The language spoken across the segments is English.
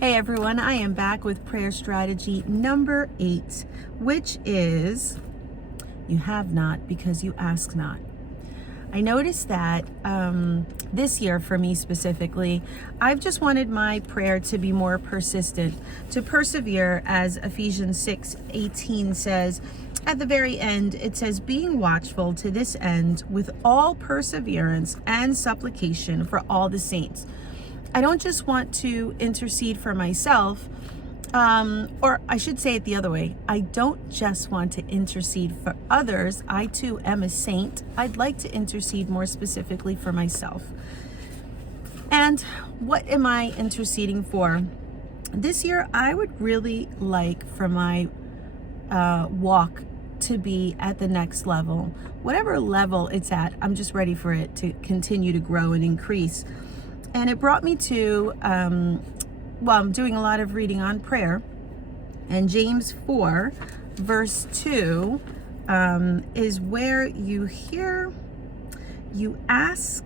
Hey everyone, I am back with prayer strategy number 8, which is you have not because you ask not. I noticed that this year for me specifically, I've just wanted my prayer to be more persistent, to persevere, as Ephesians 6:18 says. At the very end, it says, being watchful to this end with all perseverance and supplication for all the saints. I don't just want to intercede for myself, or I should say it the other way. I don't just want to intercede for others. I too am a saint. I'd like to intercede more specifically for myself. And what am I interceding for? This year, I would really like for my walk to be at the next level. Whatever level it's at, I'm just ready for it to continue to grow and increase. And it brought me to, I'm doing a lot of reading on prayer. And James 4, verse 2 is where you ask,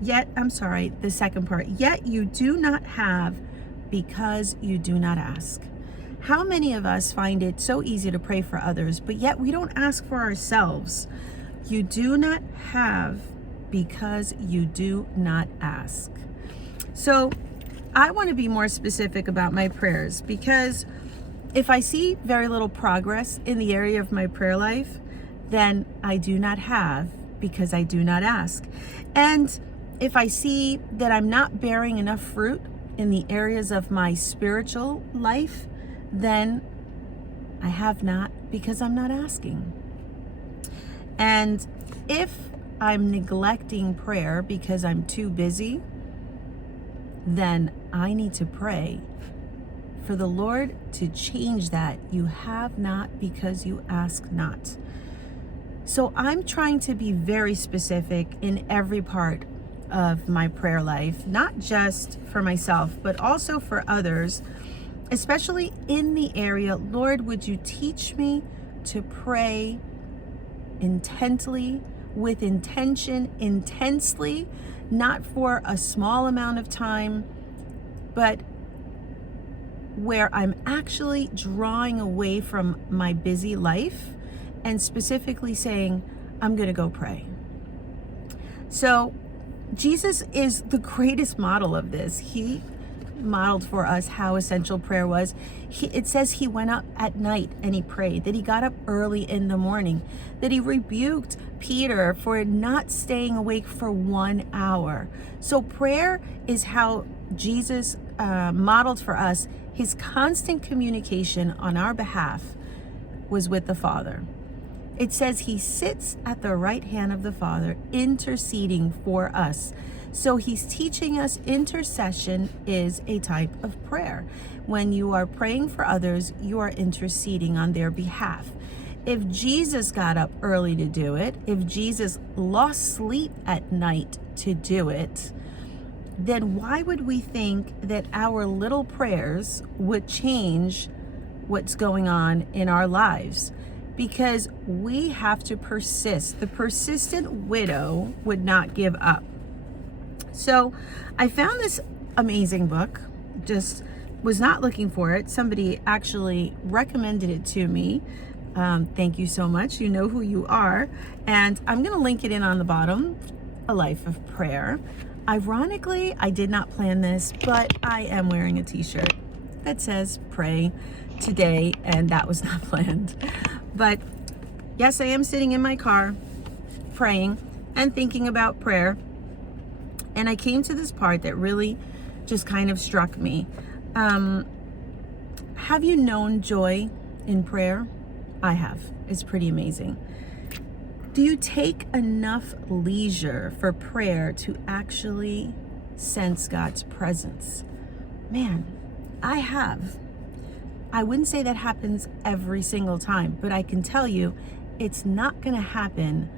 the second part, yet you do not have because you do not ask. How many of us find it so easy to pray for others, but yet we don't ask for ourselves? You do not have because you do not ask. So I want to be more specific about my prayers, because if I see very little progress in the area of my prayer life, then I do not have because I do not ask. And if I see that I'm not bearing enough fruit in the areas of my spiritual life, then I have not because I'm not asking. And if I'm neglecting prayer because I'm too busy, then I need to pray for the Lord to change that. You have not because you ask not. So I'm trying to be very specific in every part of my prayer life, not just for myself, but also for others, especially in the area, Lord, would you teach me to pray intently, with intention, intensely, not for a small amount of time, but where I'm actually drawing away from my busy life and specifically saying, I'm going to go pray. So Jesus is the greatest model of this. He modeled for us how essential prayer was. It says he went up at night and he prayed, that he got up early in the morning, that he rebuked Peter for not staying awake for 1 hour. So prayer is how Jesus modeled for us. His constant communication on our behalf was with the Father. It says he sits at the right hand of the Father, interceding for us. So he's teaching us intercession is a type of prayer. When you are praying for others, you are interceding on their behalf. If Jesus got up early to do it, if Jesus lost sleep at night to do it, then why would we think that our little prayers would change what's going on in our lives? Because we have to persist. The persistent widow would not give up. So I found this amazing book, just was not looking for it. Somebody actually recommended it to me. Thank you so much. You know who you are. And I'm going to link it in on the bottom, A Life of Prayer. Ironically, I did not plan this, but I am wearing a t-shirt that says pray today, and that was not planned. But yes, I am sitting in my car praying and thinking about prayer. And I came to this part that really just kind of struck me. Have you known joy in prayer? I have. It's pretty amazing. Do you take enough leisure for prayer to actually sense God's presence? Man, I have. I wouldn't say that happens every single time, but I can tell you it's not going to happen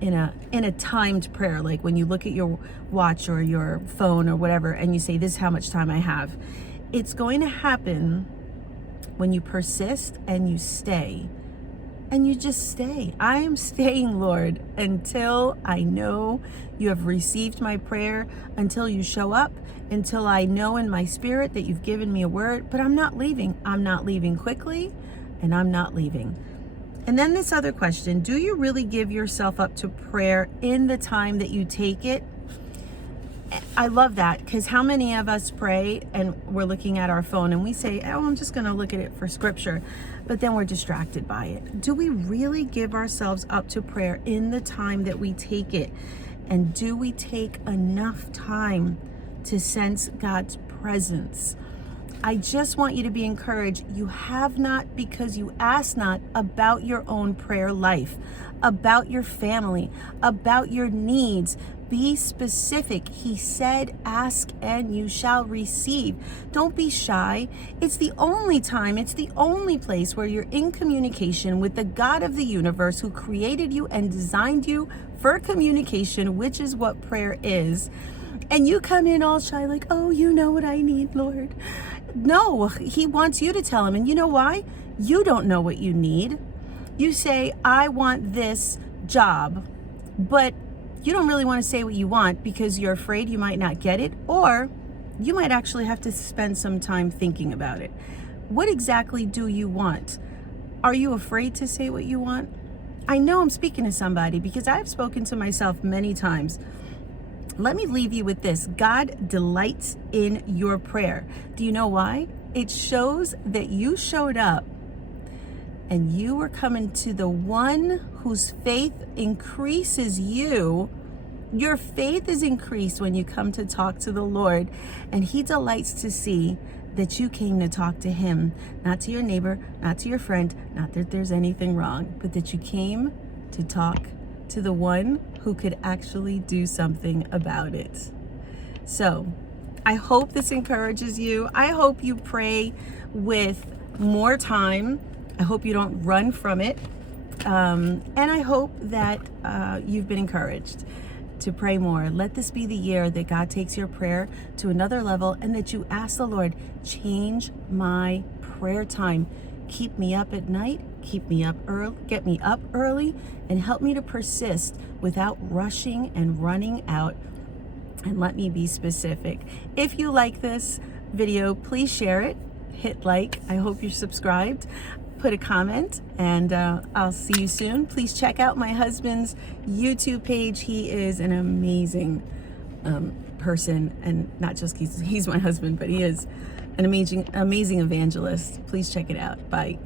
in a timed prayer, like when you look at your watch or your phone or whatever and you say, this is how much time I have. It's going to happen when you persist and you stay and you just stay. I am staying, Lord, until I know you have received my prayer, until you show up, until I know in my spirit that you've given me a word. But I'm not leaving. I'm not leaving quickly, and I'm not leaving. And then this other question, do you really give yourself up to prayer in the time that you take it? I love that, because how many of us pray and we're looking at our phone and we say, oh, I'm just going to look at it for scripture, but then we're distracted by it. Do we really give ourselves up to prayer in the time that we take it? And do we take enough time to sense God's presence? I just want you to be encouraged. You have not because you ask not about your own prayer life, about your family, about your needs. Be specific. He said, ask and you shall receive. Don't be shy. It's the only time, it's the only place where you're in communication with the God of the universe who created you and designed you for communication, which is what prayer is. And you come in all shy like, oh, you know what I need, Lord. No, he wants you to tell him. And you know why? You don't know what you need. You say, I want this job, but you don't really want to say what you want because you're afraid you might not get it, or you might actually have to spend some time thinking about it. What exactly do you want? Are you afraid to say what you want? I know I'm speaking to somebody because I've spoken to myself many times. Let me leave you with this. God delights in your prayer. Do you know why? It shows that you showed up and you were coming to the one whose faith increases you. Your faith is increased when you come to talk to the Lord, and he delights to see that you came to talk to him, not to your neighbor, not to your friend, not that there's anything wrong, but that you came to talk to the one who could actually do something about it. So I hope this encourages you. I hope you pray with more time. I hope you don't run from it. And I hope that you've been encouraged to pray more. Let this be the year that God takes your prayer to another level and that you ask the Lord, change my prayer time. Keep me up at night, keep me up early, get me up early, and help me to persist without rushing and running out. And let me be specific. If you like this video, please share it, hit like. I hope you're subscribed. Put a comment, and I'll see you soon. Please check out my husband's YouTube page. He is an amazing person, and not just he's my husband, but he is an amazing evangelist. Please check it out. Bye.